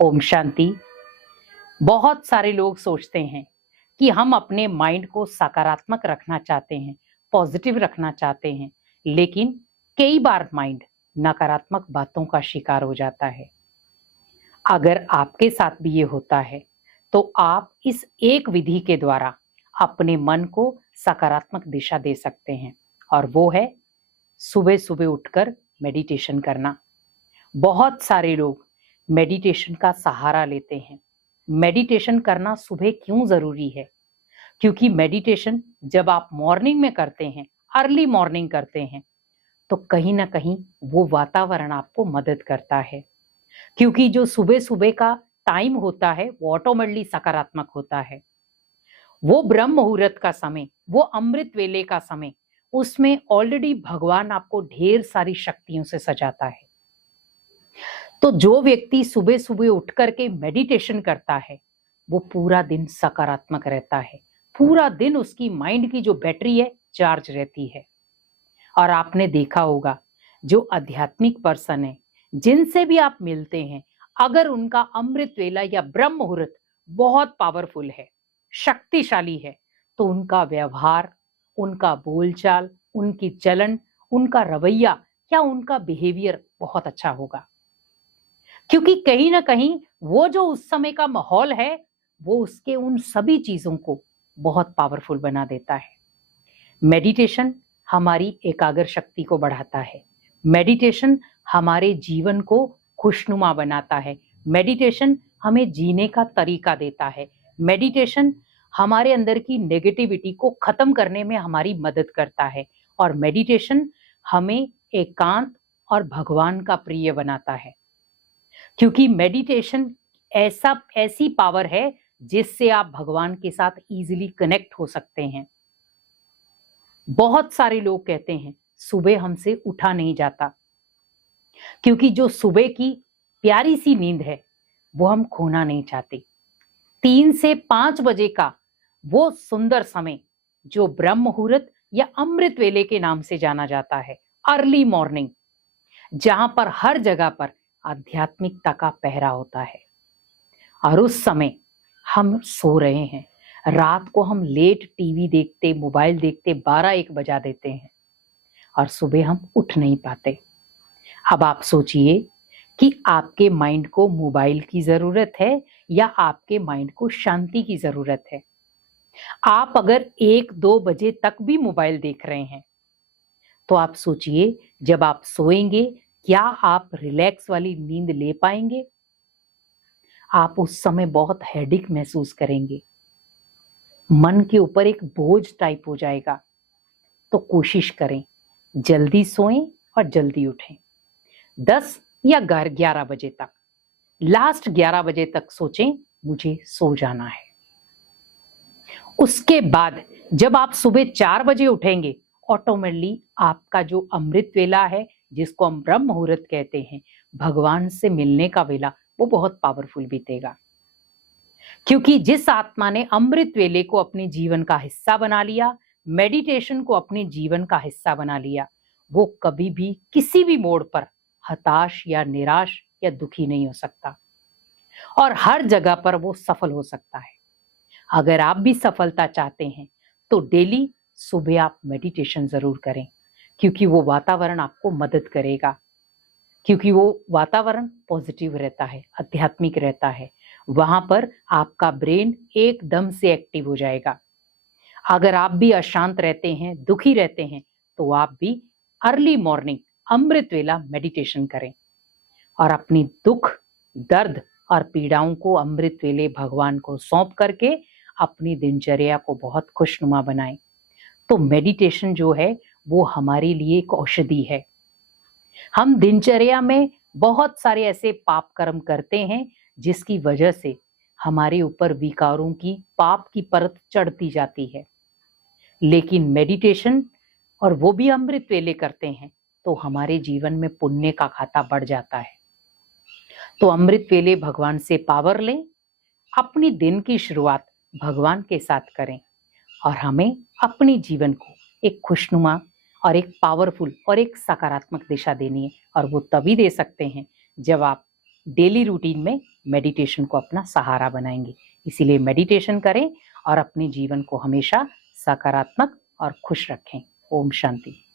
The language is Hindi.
ओम शांति। बहुत सारे लोग सोचते हैं कि हम अपने माइंड को सकारात्मक रखना चाहते हैं, पॉजिटिव रखना चाहते हैं, लेकिन कई बार माइंड नकारात्मक बातों का शिकार हो जाता है। अगर आपके साथ भी ये होता है तो आप इस एक विधि के द्वारा अपने मन को सकारात्मक दिशा दे सकते हैं, और वो है सुबह सुबह उठकर मेडिटेशन करना। बहुत सारे लोग मेडिटेशन का सहारा लेते हैं। मेडिटेशन करना सुबह क्यों जरूरी है? क्योंकि मेडिटेशन जब आप मॉर्निंग में करते हैं, अर्ली मॉर्निंग करते हैं, तो कहीं ना कहीं वो वातावरण आपको मदद करता है। क्योंकि जो सुबह सुबह का टाइम होता है वो ऑटोमेटिकली सकारात्मक होता है। वो ब्रह्म मुहूर्त का समय, वो अमृत वेले का समय, उसमें ऑलरेडी भगवान आपको ढेर सारी शक्तियों से सजाता है। तो जो व्यक्ति सुबह सुबह उठ करके मेडिटेशन करता है वो पूरा दिन सकारात्मक रहता है। पूरा दिन उसकी माइंड की जो बैटरी है चार्ज रहती है। और आपने देखा होगा जो आध्यात्मिक पर्सन है, जिनसे भी आप मिलते हैं, अगर उनका अमृत वेला या ब्रह्म मुहूर्त बहुत पावरफुल है, शक्तिशाली है, तो उनका व्यवहार, उनका बोलचाल, उनकी चलन, उनका रवैया या उनका बिहेवियर बहुत अच्छा होगा। क्योंकि कहीं ना कहीं वो जो उस समय का माहौल है वो उसके उन सभी चीजों को बहुत पावरफुल बना देता है। मेडिटेशन हमारी एकाग्र शक्ति को बढ़ाता है। मेडिटेशन हमारे जीवन को खुशनुमा बनाता है। मेडिटेशन हमें जीने का तरीका देता है। मेडिटेशन हमारे अंदर की नेगेटिविटी को खत्म करने में हमारी मदद करता है। और मेडिटेशन हमें एकांत और भगवान का प्रिय बनाता है। क्योंकि मेडिटेशन ऐसी पावर है जिससे आप भगवान के साथ इजीली कनेक्ट हो सकते हैं। बहुत सारे लोग कहते हैं सुबह हमसे उठा नहीं जाता, क्योंकि जो सुबह की प्यारी सी नींद है वो हम खोना नहीं चाहते। 3 से 5 बजे का वो सुंदर समय जो ब्रह्म मुहूर्त या अमृत वेले के नाम से जाना जाता है, अर्ली मॉर्निंग, जहां पर हर जगह पर आध्यात्मिकता का पहरा होता है। और उस समय हम सो रहे हैं, रात को हम लेट टीवी देखते, मोबाइल देखते 12-1 बजा देते हैं और सुबह हम उठ नहीं पाते। अब आप सोचिए कि आपके माइंड को मोबाइल की जरूरत है या आपके माइंड को शांति की जरूरत है। आप अगर 1-2 बजे तक भी मोबाइल देख रहे हैं तो आप सोचिए जब आप सोएंगे क्या आप रिलैक्स वाली नींद ले पाएंगे? आप उस समय बहुत हेडेक महसूस करेंगे, मन के ऊपर एक बोझ टाइप हो जाएगा। तो कोशिश करें जल्दी सोएं और जल्दी उठें। 10 या 11 बजे तक, लास्ट 11 बजे तक सोचें मुझे सो जाना है। उसके बाद जब आप सुबह 4 बजे उठेंगे, ऑटोमेटिकली आपका जो अमृत वेला है, जिसको हम ब्रह्म मुहूर्त कहते हैं, भगवान से मिलने का वेला, वो बहुत पावरफुल बीतेगा। क्योंकि जिस आत्मा ने अमृत वेले को अपने जीवन का हिस्सा बना लिया, मेडिटेशन को अपने जीवन का हिस्सा बना लिया, वो कभी भी किसी भी मोड़ पर हताश या निराश या दुखी नहीं हो सकता, और हर जगह पर वो सफल हो सकता है। अगर आप भी सफलता चाहते हैं तो डेली सुबह आप मेडिटेशन जरूर करें, क्योंकि वो वातावरण आपको मदद करेगा। क्योंकि वो वातावरण पॉजिटिव रहता है, आध्यात्मिक रहता है, वहां पर आपका ब्रेन एकदम से एक्टिव हो जाएगा। अगर आप भी अशांत रहते हैं, दुखी रहते हैं, तो आप भी अर्ली मॉर्निंग अमृत वेला मेडिटेशन करें और अपनी दुख, दर्द और पीड़ाओं को अमृत वेले भगवान को सौंप करके अपनी दिनचर्या को बहुत खुशनुमा बनाएं। तो मेडिटेशन जो है वो हमारे लिए एक औषधि है। हम दिनचर्या में बहुत सारे ऐसे पाप कर्म करते हैं जिसकी वजह से हमारे ऊपर विकारों की, पाप की परत चढ़ती जाती है। लेकिन मेडिटेशन, और वो भी अमृत वेले करते हैं, तो हमारे जीवन में पुण्य का खाता बढ़ जाता है। तो अमृत वेले भगवान से पावर लें, अपनी दिन की शुरुआत भगवान के साथ करें, और हमें अपने जीवन को एक खुशनुमा और एक पावरफुल और एक सकारात्मक दिशा देनी है। और वो तभी दे सकते हैं जब आप डेली रूटीन में मेडिटेशन को अपना सहारा बनाएंगे। इसीलिए मेडिटेशन करें और अपने जीवन को हमेशा सकारात्मक और खुश रखें। ओम शांति।